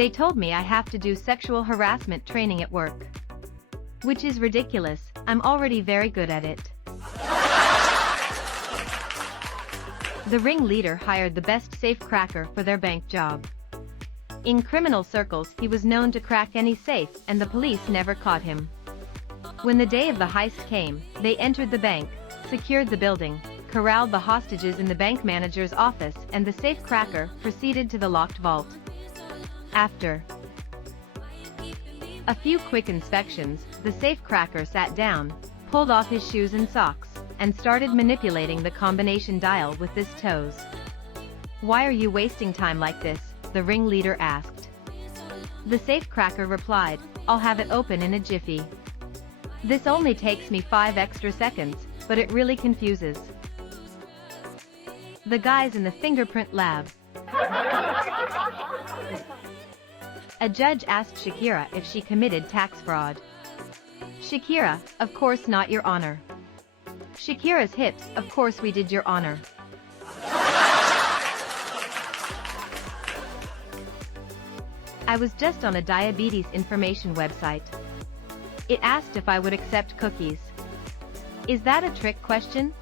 They told me I have to do sexual harassment training at work. Which is ridiculous, I'm already very good at it. The ringleader hired the best safe cracker for their bank job. In criminal circles he was known to crack any safe and the police never caught him. When the day of the heist came, they entered the bank, secured the building, corralled the hostages in the bank manager's office and the safe cracker proceeded to the locked vault. After a few quick inspections, the safe cracker sat down, pulled off his shoes and socks, and started manipulating the combination dial with his toes. "Why are you wasting time like this?" the ringleader asked. The safe cracker replied, "I'll have it open in a jiffy. This only takes me 5 extra seconds, but it really confuses the guys in the fingerprint lab." A judge asked Shakira if she committed tax fraud. Shakira, "Of course not, Your Honor." Shakira's hips, "Of course we did, Your Honor." I was just on a diabetes information website. It asked if I would accept cookies. Is that a trick question?